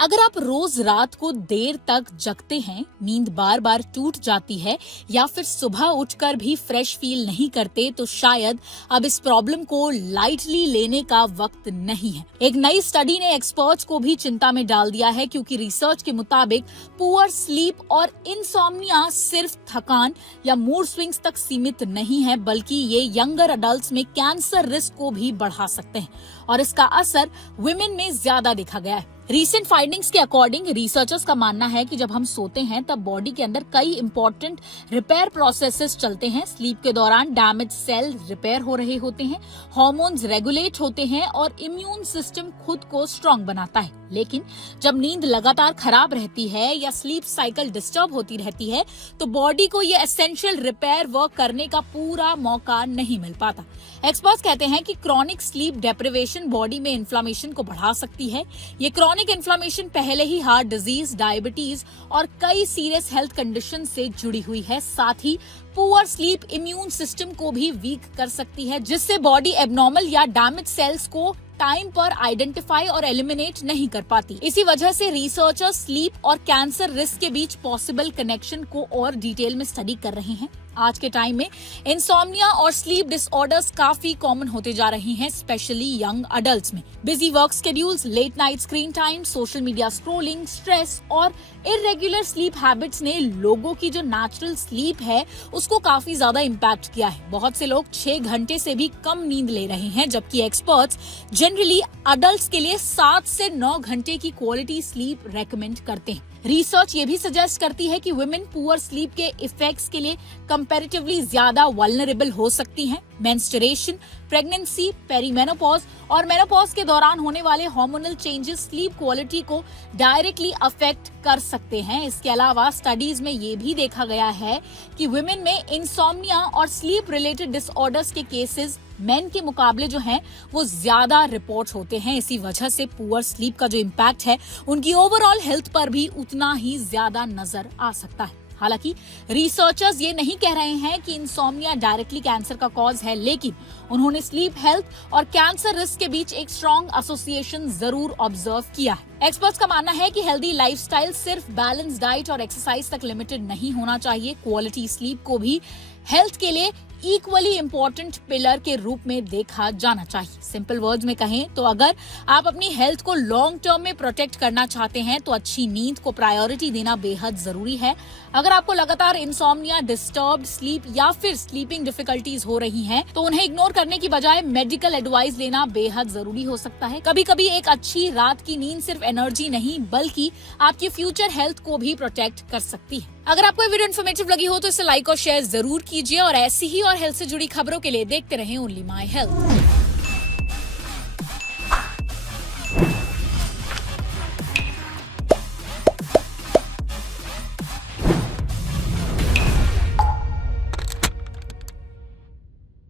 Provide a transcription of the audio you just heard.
अगर आप रोज रात को देर तक जगते हैं, नींद बार बार टूट जाती है या फिर सुबह उठकर भी फ्रेश फील नहीं करते, तो शायद अब इस प्रॉब्लम को लाइटली लेने का वक्त नहीं है। एक नई स्टडी ने एक्सपर्ट्स को भी चिंता में डाल दिया है, क्योंकि रिसर्च के मुताबिक पुअर स्लीप और इंसोम्निया सिर्फ थकान या मूड स्विंग्स तक सीमित नहीं है, बल्कि ये यंगर अडल्ट्स में कैंसर रिस्क को भी बढ़ा सकते हैं और इसका असर वुमेन में ज्यादा देखा गया है। रीसेंट फाइंडिंग्स के अकॉर्डिंग रिसर्चर्स का मानना है कि जब हम सोते हैं तब बॉडी के अंदर कई इंपॉर्टेंट रिपेयर प्रोसेसेस चलते हैं। स्लीप के दौरान डैमेज सेल रिपेयर हो रहे होते हैं, हार्मोन्स रेगुलेट होते हैं और इम्यून सिस्टम खुद को स्ट्रांग बनाता है। लेकिन जब नींद लगातार खराब रहती है या स्लीप साइकिल डिस्टर्ब होती रहती है, तो बॉडी को ये एसेंशियल रिपेयर वर्क करने का पूरा मौका नहीं मिल पाता। एक्सपर्ट्स कहते हैं कि क्रॉनिक स्लीप डेप्रिवेशन बॉडी में इन्फ्लेमेशन को बढ़ा सकती है। ये क्रॉनिक इन्फ्लेमेशन पहले ही हार्ट डिजीज, डायबिटीज और कई सीरियस हेल्थ कंडीशन से जुड़ी हुई है। साथ ही पुअर स्लीप इम्यून सिस्टम को भी वीक कर सकती है, जिससे बॉडी एबनॉर्मल या डैमेज सेल्स को टाइम पर आइडेंटिफाई और एलिमिनेट नहीं कर पाती। इसी वजह से रिसर्चर्स स्लीप और कैंसर रिस्क के बीच पॉसिबल कनेक्शन को और डिटेल में स्टडी कर रहे हैं। आज के टाइम में इंसोम्निया और स्लीप डिसऑर्डर्स काफी कॉमन होते जा रही हैं, स्पेशली यंग अडल्ट्स में। Busy work schedules, late night screen time, social media scrolling, stress और इरेगुलर स्लीप हैबिट्स ने लोगों की जो नेचुरल स्लीप है उसको काफी ज्यादा इम्पैक्ट किया है। बहुत से लोग 6 घंटे से भी कम नींद ले रहे हैं, जबकि एक्सपर्ट्स जनरली अडल्ट्स के लिए 7 से 9 घंटे की क्वालिटी स्लीप रेकमेंड करते हैं। रिसर्च ये भी सजेस्ट करती है कि वुमेन पुअर स्लीप के इफेक्ट्स के लिए कंपैरेटिवली ज्यादा वल्नरेबल हो सकती हैं। मेंस्ट्रुएशन, प्रेगनेंसी, पेरीमेनोपॉज और मेनोपॉज के दौरान होने वाले हार्मोनल चेंजेस स्लीप क्वालिटी को डायरेक्टली अफेक्ट कर सकते हैं। इसके अलावा स्टडीज में ये भी देखा गया है कि वुमेन में इंसोम्निया और स्लीप रिलेटेड डिसऑर्डर्स के केसेस मेन के मुकाबले जो हैं वो ज्यादा रिपोर्ट होते हैं। इसी वजह से पुअर स्लीप का जो इम्पैक्ट है उनकी ओवरऑल हेल्थ पर भी उतना ही ज्यादा नजर आ सकता है। हालांकि रिसर्चर्स ये नहीं कह रहे हैं कि इंसोम्निया डायरेक्टली कैंसर का कॉज है, लेकिन उन्होंने स्लीप हेल्थ और कैंसर रिस्क के बीच एक स्ट्रॉन्ग एसोसिएशन जरूर ऑब्जर्व किया है। एक्सपर्ट्स का मानना है कि हेल्दी लाइफस्टाइल सिर्फ बैलेंस डाइट और एक्सरसाइज तक लिमिटेड नहीं होना चाहिए। क्वालिटी स्लीप को भी हेल्थ के लिए इक्वली इम्पोर्टेंट पिलर के रूप में देखा जाना चाहिए। सिंपल वर्ड्स में कहें तो अगर आप अपनी हेल्थ को लॉन्ग टर्म में प्रोटेक्ट करना चाहते हैं तो अच्छी नींद को प्रायोरिटी देना बेहद जरूरी है। अगर आपको लगातार इंसोम्निया, डिस्टर्ब्ड स्लीप या फिर स्लीपिंग डिफिकल्टीज हो रही हैं, तो उन्हें इग्नोर करने की बजाय मेडिकल एडवाइस लेना बेहद जरूरी हो सकता है। कभी कभी एक अच्छी रात की नींद सिर्फ एनर्जी नहीं बल्कि आपकी फ्यूचर हेल्थ को भी प्रोटेक्ट कर सकती है। अगर आपको ये वीडियो इन्फॉर्मेटिव लगी हो तो इसे लाइक और शेयर जरूर कीजिए और ऐसी ही और हेल्थ से जुड़ी खबरों के लिए देखते रहें ओनली माय हेल्थ।